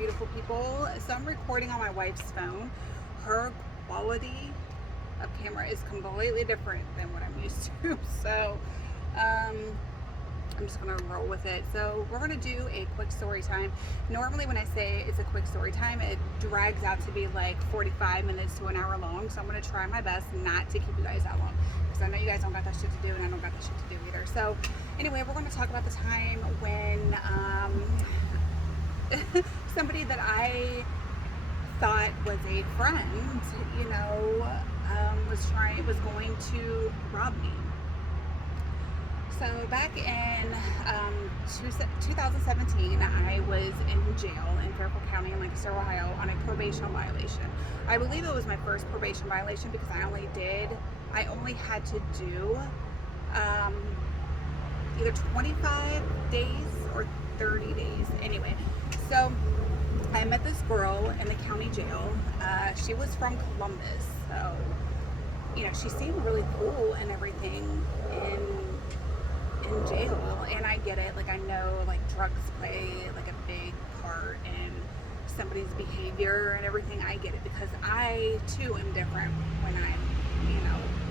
beautiful people. So I'm recording on my wife's phone. Her quality of camera is completely different than what I'm used to. So I'm just gonna roll with it. So we're gonna do a quick story time. Normally when I say it's a quick story time, it drags out to be like 45 minutes to an hour long. So I'm gonna try my best not to keep you guys that long, because I know you guys don't got that shit to do and I don't got that shit to do either. So anyway, we're gonna talk about the time when somebody that I thought was a friend, was going to rob me. So back in 2017, I was in jail in Fairfield County in Lancaster, Ohio, on a probation violation. I believe it was my first probation violation because I only had to do either 25 days or 30 days. Anyway, so I met this girl in the county jail. She was from Columbus, so she seemed really cool and everything in jail, and I get it. Like, I know like drugs play like a big part in somebody's behavior and everything. I get it because I too am different when I'm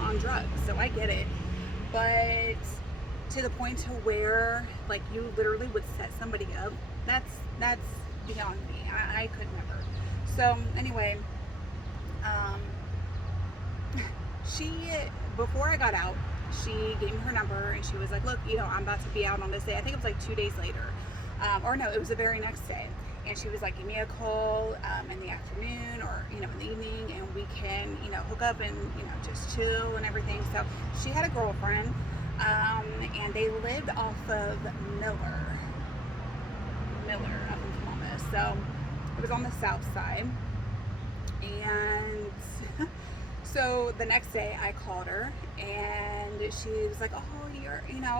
on drugs, so I get it. But to the point to where like you literally would set somebody up, that's beyond me. I could never. So anyway, she, before I got out, she gave me her number and she was like, look, I'm about to be out on this day. I think it was like 2 days later. Or no, it was the very next day. And she was like, give me a call in the afternoon or, in the evening, and we can, hook up and, just chill and everything. So she had a girlfriend, and they lived off of Miller up in Columbus. So it was on the south side. And so the next day I called her and she was like, oh,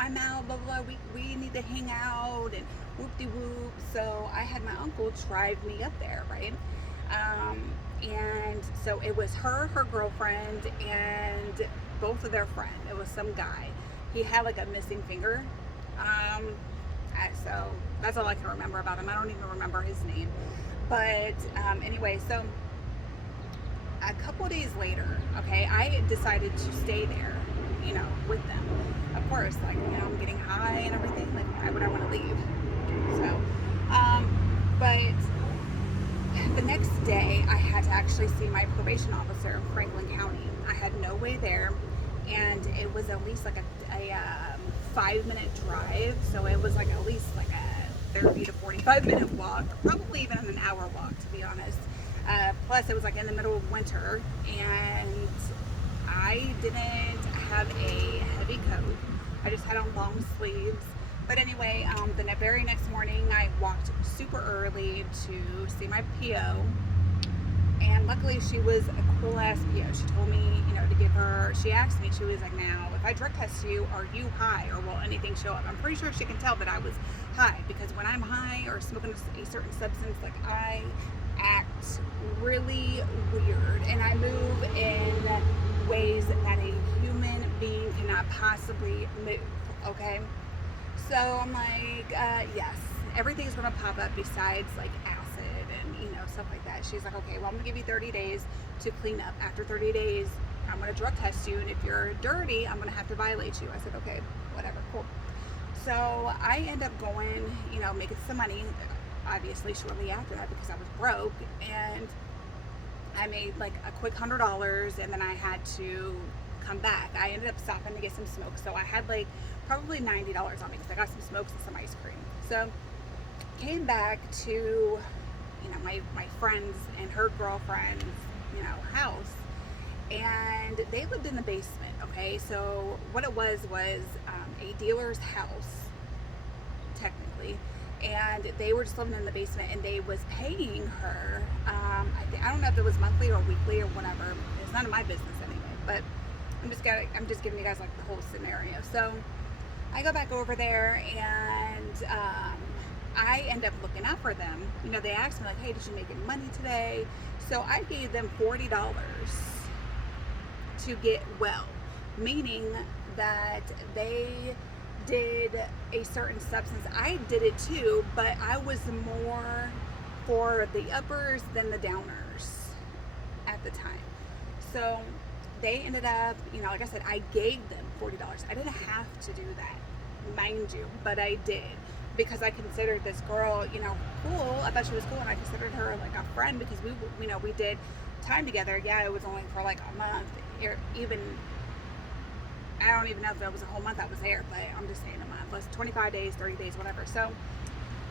I'm out, blah, blah, we need to hang out and whoop-de-whoop. So I had my uncle drive me up there, right? And so it was her girlfriend, and both of their friend. It was some guy. He had like a missing finger. So that's all I can remember about him. I don't even remember his name. But anyway, so a couple of days later, okay, I decided to stay there, with them. Of course, like, I'm getting high and everything. Like, why would I want to leave? So, but the next day, I had to actually see my probation officer in Franklin County. I had no way there, and it was at least like a 5-minute drive. So it was like at least like a 30 to 45-minute walk, probably even an hour walk, to be honest. Plus, it was like in the middle of winter, and I didn't have a heavy coat. I just had on long sleeves. But anyway, the very next morning, I walked super early to see my PO, and luckily she was a cool-ass PO. She told me, to give her, she asked me, she was like, now, if I drug test you, are you high, or will anything show up? I'm pretty sure she can tell that I was high, because when I'm high or smoking a certain substance, like, I act really weird, and I move in ways that a human being cannot possibly move, okay? So I'm like, yes, everything's gonna pop up besides like acid and stuff like that. She's like, okay, well, I'm gonna give you 30 days to clean up. After 30 days, I'm gonna drug test you, and if you're dirty, I'm gonna have to violate you. I said, okay, whatever, cool. So I end up going, making some money, obviously shortly after that, because I was broke, and I made like a quick $100, and then I had to come back. I ended up stopping to get some smokes, so I had like probably $90 on me because I got some smokes and some ice cream. So came back to my friends and her girlfriend's house, and they lived in the basement. Okay, so what it was a dealer's house technically, and they were just living in the basement, and they was paying her I don't know if it was monthly or weekly or whatever. It's none of my business anyway, but I'm just giving you guys like the whole scenario. So I go back over there, and I end up looking out for them. They asked me like, hey, did you make any money today? So I gave them $40 to get well, meaning that they did a certain substance. I did it too, but I was more for the uppers than the downers at the time. So they ended up, like I said, I gave them $40. I didn't have to do that, mind you, but I did, because I considered this girl, cool. I thought she was cool, and I considered her like a friend, because we did time together. Yeah, it was only for like a month, or even, I don't even know if it was a whole month I was there, but I'm just saying a month. It was 25 days, 30 days, whatever. So,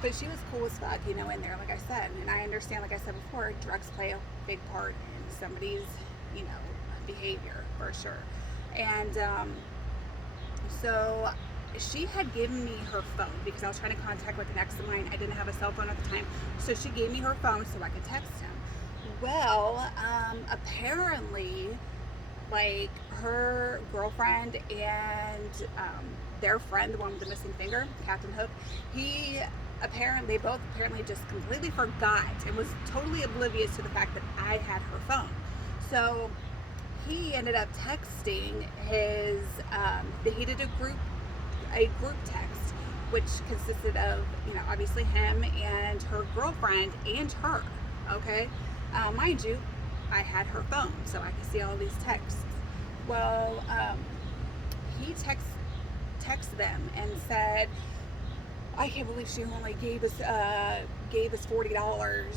but she was cool as fuck, in there, like I said. And I understand, like I said before, drugs play a big part in somebody's, behavior, for sure. And so she had given me her phone, because I was trying to contact like an ex of mine. I didn't have a cell phone at the time, so she gave me her phone so I could text him. Well, apparently, like, her girlfriend and their friend, the one with the missing finger, Captain Hook, they both apparently just completely forgot and was totally oblivious to the fact that I had her phone. So he ended up texting his, he did a group text, which consisted of, obviously him and her girlfriend and her, okay? Mind you, I had her phone, so I could see all these texts. Well, he texted them and said, I can't believe she only gave us $40.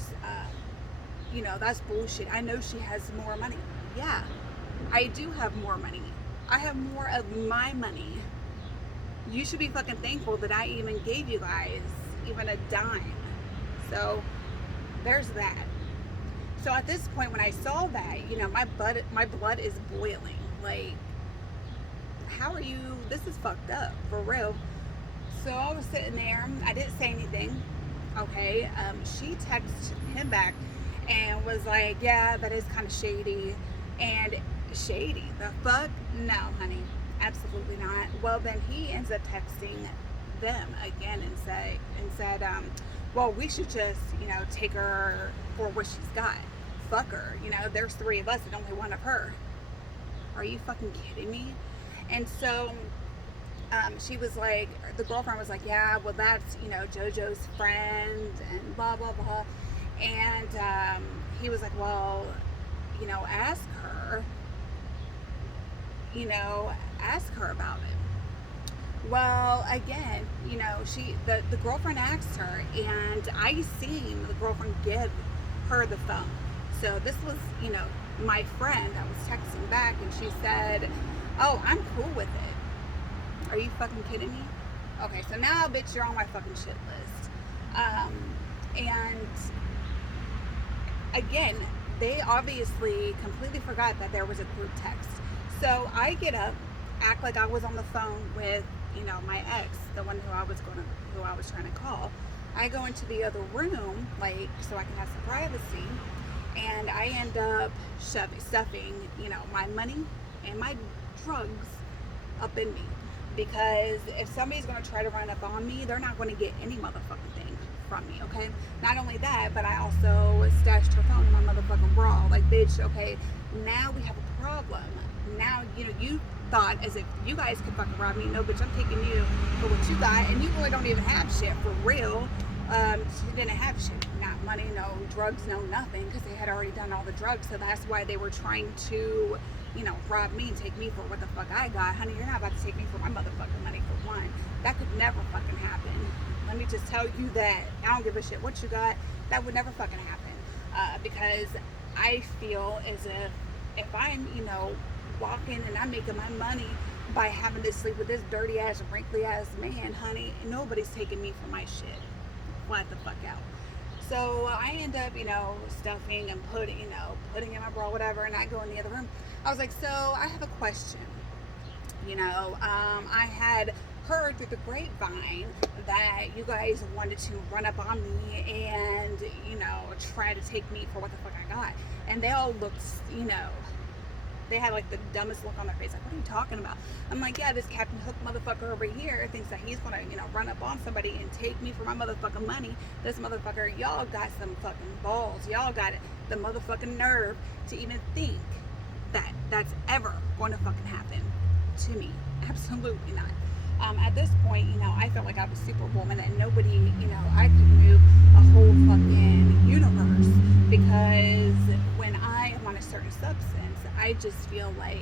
That's bullshit. I know she has more money. Yeah, I do have more money. I have more of my money. You should be fucking thankful that I even gave you guys even a dime. So there's that. So at this point, when I saw that, my blood is boiling. Like, how are you? This is fucked up, for real. So I was sitting there. I didn't say anything. Okay. She texted him back and was like, yeah, that is kind of shady. And shady? The fuck? No, honey. Absolutely not. Well, then he ends up texting them again and said, well, we should just, take her for what she's got. Fuck her. There's 3 of us and only 1 of her. Are you fucking kidding me? And so she was like, the girlfriend was like, yeah, well, that's, JoJo's friend and blah, blah, blah. And he was like, well, ask her about it. Well, again, the girlfriend asked her, and I seen the girlfriend give her the phone. So this was, my friend that was texting back, and she said, oh, I'm cool with it. Are you fucking kidding me? Okay, so now, bitch, you're on my fucking shit list. And again, they obviously completely forgot that there was a group text. So I get up, act like I was on the phone with, my ex, the one who I was trying to call. I go into the other room, like, so I can have some privacy, and I end up stuffing, my money and my drugs up in me. Because if somebody's going to try to run up on me, they're not going to get any motherfucking thing from me, okay? Not only that, but I also stashed her phone in my motherfucking bra. Like, bitch, okay, now we have a problem. Now, you thought as if you guys could fucking rob me. No, bitch, I'm taking you for what you got, and you really don't even have shit, for real. She didn't have shit. Not money, no drugs, no nothing, because they had already done all the drugs, so that's why they were trying to, rob me and take me for what the fuck I got. Honey, you're not about to take me for my motherfucking money, for one. That could never fucking happen. Let me just tell you that. I don't give a shit what you got. That would never fucking happen. Because I feel as if I'm, walking and I'm making my money by having to sleep with this dirty ass, wrinkly ass man, honey, nobody's taking me for my shit. Flat the fuck out. So I end up, stuffing and putting in my bra, whatever, and I go in the other room. I was like, so I have a question. I had heard through the grapevine that you guys wanted to run up on me and, try to take me for what the fuck I got. And they all looked, they had like the dumbest look on their face. Like, what are you talking about? I'm like, yeah, this Captain Hook motherfucker over here thinks that he's gonna, run up on somebody and take me for my motherfucking money. This motherfucker, y'all got some fucking balls. Y'all got the motherfucking nerve to even think that that's ever going to fucking happen to me. Absolutely not. At this point, I felt like I was Superwoman and nobody, I could move a whole fucking or substance. I just feel like,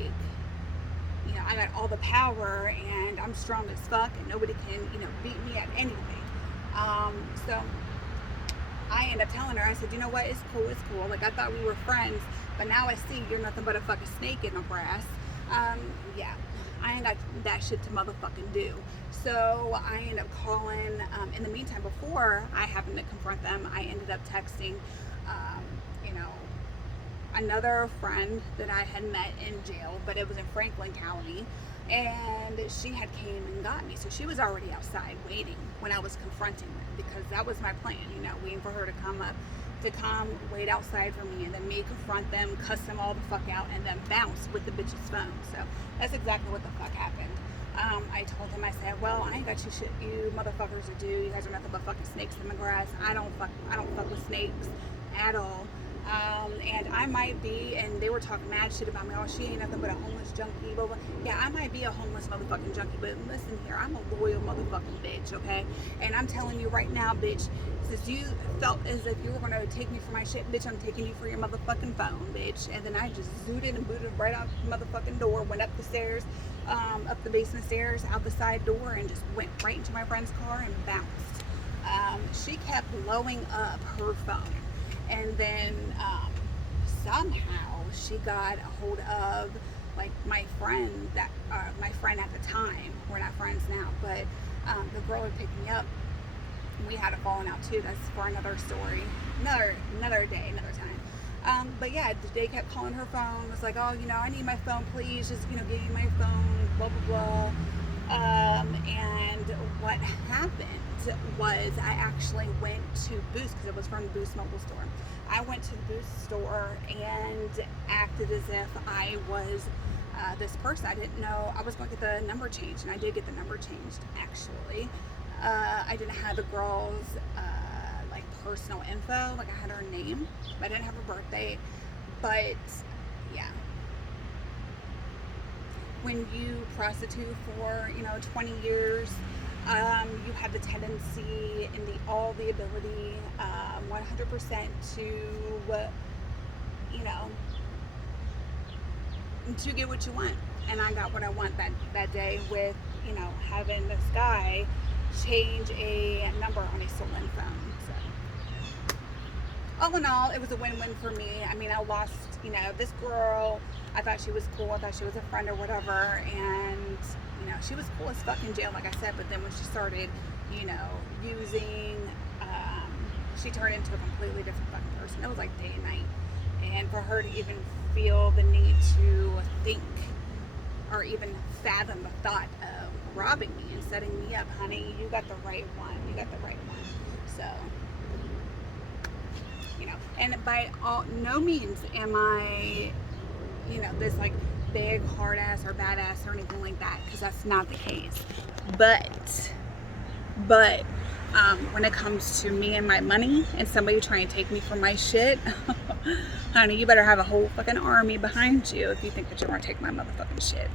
you know, I got all the power and I'm strong as fuck and nobody can, you know, beat me at anything. So I end up telling her, I said, you know what, it's cool. Like, I thought we were friends, but now I see you're nothing but a fucking snake in the grass. Yeah, I ain't got that shit to motherfucking do. So I ended up calling. In the meantime, before I happened to confront them, I ended up texting, you know, another friend that I had met in jail, but it was in Franklin County, and she had came and got me. So she was already outside waiting when I was confronting them, because that was my plan, you know, waiting for her to come up, to come wait outside for me, and then me confront them, cuss them all the fuck out, and then bounce with the bitch's phone. So that's exactly what the fuck happened. I told him, I said, well, I ain't got you shit, you motherfuckers to do. You guys are nothing but fucking snakes in the grass. I don't fuck with snakes at all. And I might be, and they were talking mad shit about me. Oh, she ain't nothing but a homeless junkie. Blah, blah. Yeah, I might be a homeless motherfucking junkie, but listen here, I'm a loyal motherfucking bitch, okay? And I'm telling you right now, bitch, since you felt as if you were gonna take me for my shit, bitch, I'm taking you for your motherfucking phone, bitch. And then I just zooted and booted right out the motherfucking door, went up the stairs, up the basement stairs, out the side door, and just went right into my friend's car and bounced. She kept blowing up her phone. And then somehow she got a hold of, like, my friend that my friend at the time. We're not friends now, but the girl had picked me up. We had a falling out too. That's for another story, another day, another time. But yeah, they kept calling her phone. Was like, oh, you know, I need my phone, please. Just, you know, give me my phone. Blah blah blah. And what happened was I actually went to Boost, because it was from the Boost mobile store. I went to the Boost store and acted as if I was this person. I didn't know I was going to get the number changed, and I did get the number changed, actually. I didn't have the girl's like personal info. Like, I had her name, but I didn't have her birthday. But yeah, when you prostitute for, you know, 20 years, you have the tendency and all the ability, 100% to, you know, to get what you want. And I got what I want that day with, you know, having this guy change a number on a stolen phone. So all in all, it was a win-win for me. I mean, I lost, you know, this girl. I thought she was cool. I thought she was a friend or whatever. And, you know, she was cool as fuck in jail, like I said. But then when she started, you know, using, she turned into a completely different fucking person. It was like day and night. And for her to even feel the need to think or even fathom the thought of robbing me and setting me up, honey, you got the right one. You got the right one. So, you know, and by no means am I, you know, this like big hard ass or badass or anything like that, because that's not the case. But when it comes to me and my money and somebody trying to take me for my shit, honey, you better have a whole fucking army behind you if you think that you're gonna take my motherfucking shit.